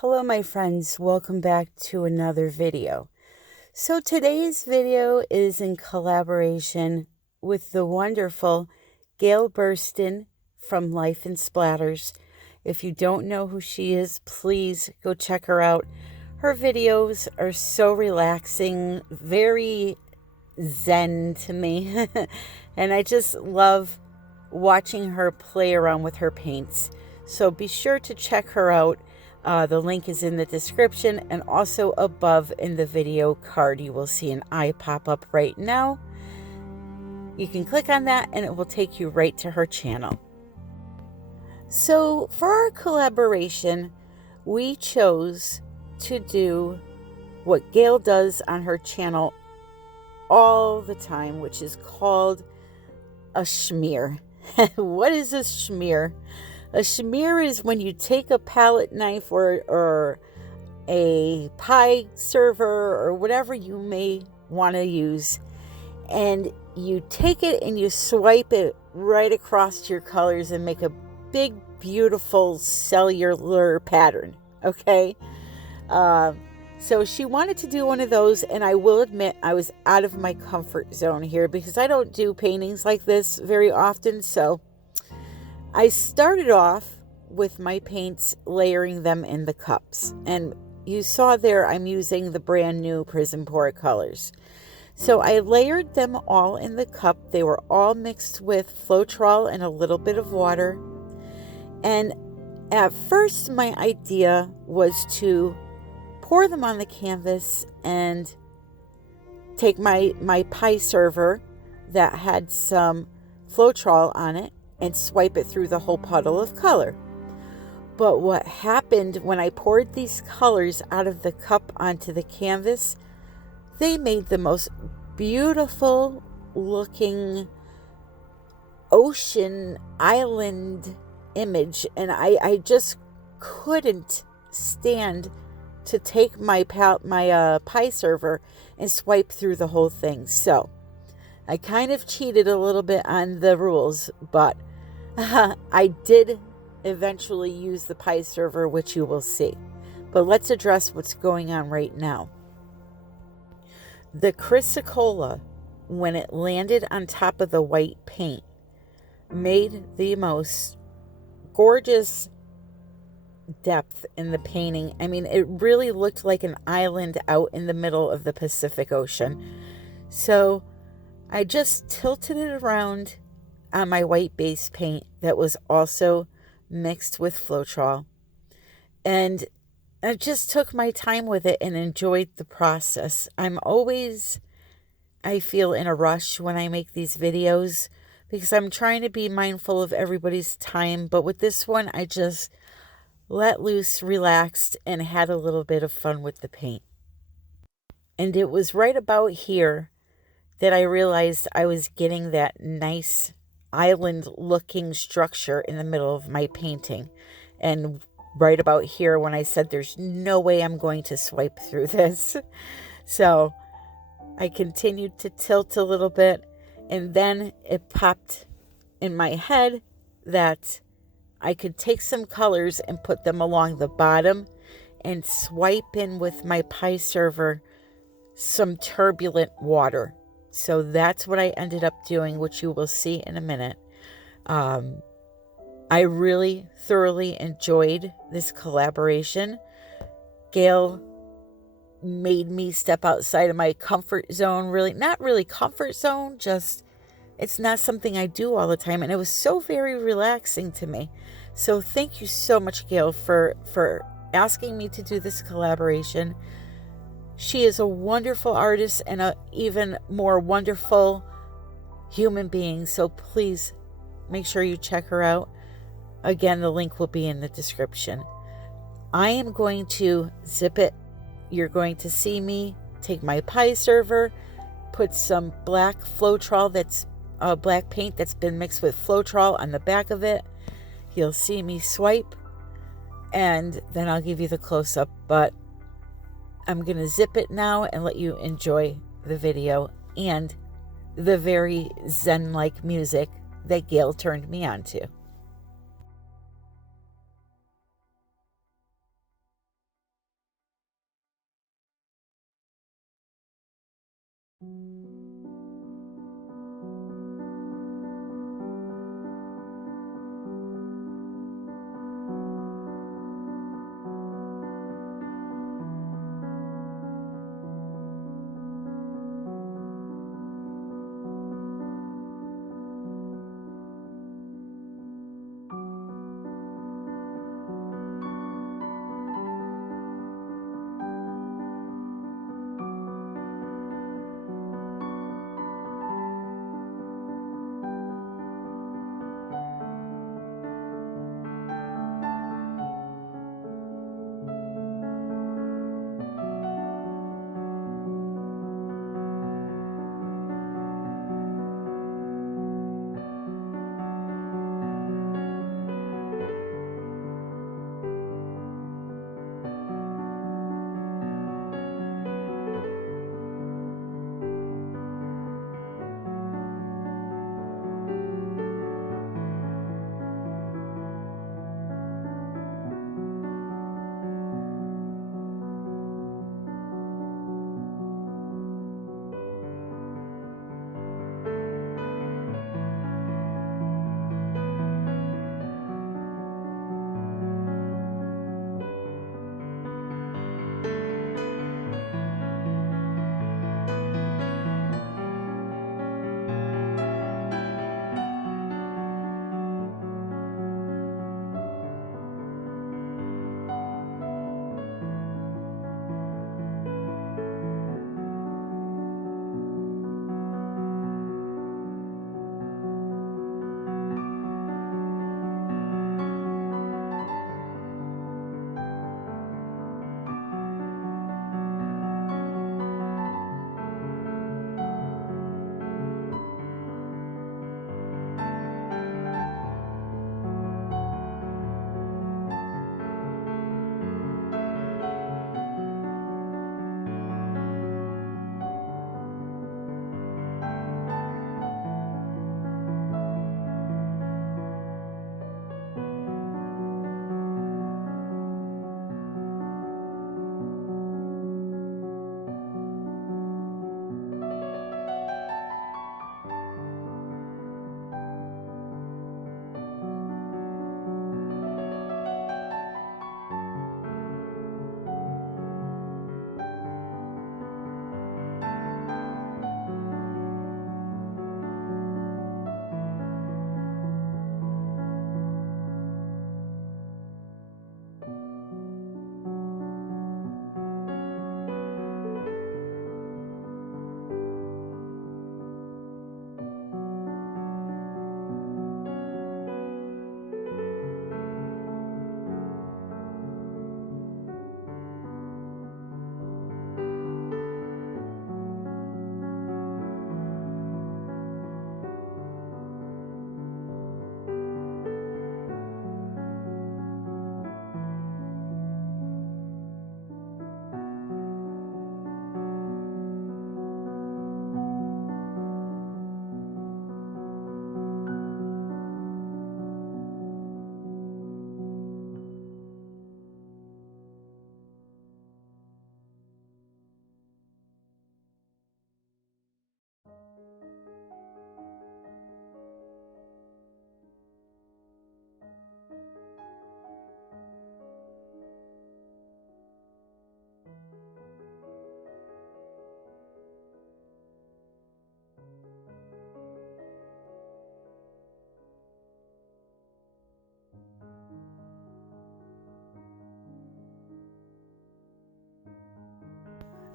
Hello my friends, welcome back to another video. So today's video is in collaboration with the wonderful Gail Burstyn from Life in Splatters. If you don't know who she is, please go check her out. Her videos are so relaxing, very zen to me, and I just love watching her play around with her paints. So be sure to check her out. The link is in the description, and also above in the video card you will see an eye pop up right now. You can click on that and it will take you right to her channel. So for our collaboration, we chose to do what Gail does on her channel all the time, which is called a schmear. What is a schmear? A schmear is when you take a palette knife or a pie server or whatever you may want to use, and you take it and you swipe it right across your colors and make a big, beautiful cellular pattern, okay? So she wanted to do one of those, and I will admit I was out of my comfort zone here because I don't do paintings like this very often, so I started off with my paints layering them in the cups, and you saw there I'm using the brand new Prizm Pour Colors. So I layered them all in the cup. They were all mixed with Floetrol and a little bit of water. And at first my idea was to pour them on the canvas and take my pie server that had some Floetrol on it and swipe it through the whole puddle of color. But what happened when I poured these colors out of the cup onto the canvas, they made the most beautiful looking ocean island image, and I just couldn't stand to take my pie server and swipe through the whole thing. So I kind of cheated a little bit on the rules, but I did eventually use the pie server, which you will see. But let's address what's going on right now. The Chrysocolla, when it landed on top of the white paint, made the most gorgeous depth in the painting. I mean, it really looked like an island out in the middle of the Pacific Ocean. So I just tilted it around on my white base paint that was also mixed with Floetrol, and I just took my time with it and enjoyed the process. I'm always, I feel, in a rush when I make these videos because I'm trying to be mindful of everybody's time, but with this one I just let loose, relaxed, and had a little bit of fun with the paint. And it was right about here that I realized I was getting that nice island looking structure in the middle of my painting. And right about here when I said there's no way I'm going to swipe through this. So I continued to tilt a little bit, and then it popped in my head that I could take some colors and put them along the bottom and swipe in with my pie server some turbulent water. So that's what I ended up doing, which you will see in a minute. I really thoroughly enjoyed this collaboration. Gail made me step outside of my comfort zone. Really, not really comfort zone, just it's not something I do all the time. And it was so very relaxing to me. So thank you so much, Gail, for asking me to do this collaboration. She is a wonderful artist and an even more wonderful human being. So please make sure you check her out. Again, the link will be in the description. I am going to zip it. You're going to see me take my pie server, put some black Floetrol black paint that's been mixed with Floetrol on the back of it. You'll see me swipe, and then I'll give you the close-up. But I'm going to zip it now and let you enjoy the video and the very zen-like music that Gail turned me on to.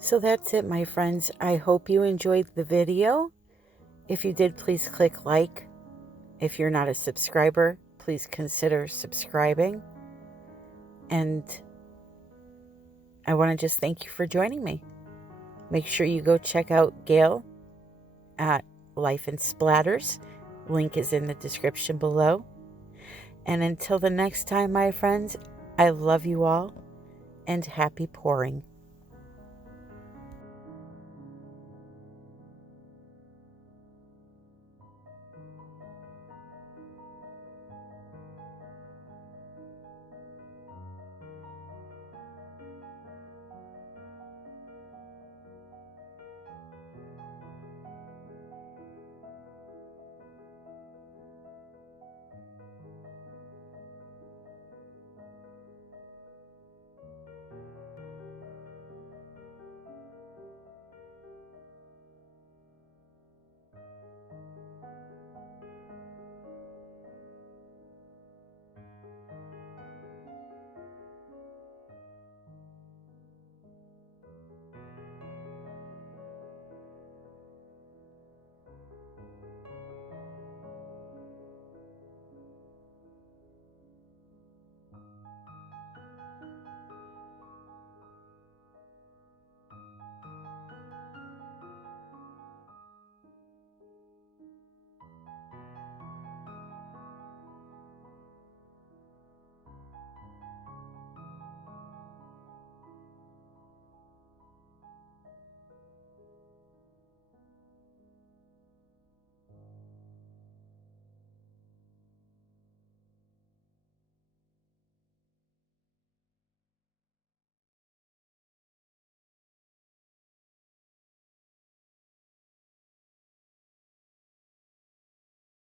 So that's it, my friends. I hope you enjoyed the video. If you did, please click like. If you're not a subscriber, please consider subscribing. And I want to just thank you for joining me. Make sure you go check out Gail at Life in Splatters. Link is in the description below. And until the next time, my friends, I love you all and happy pouring.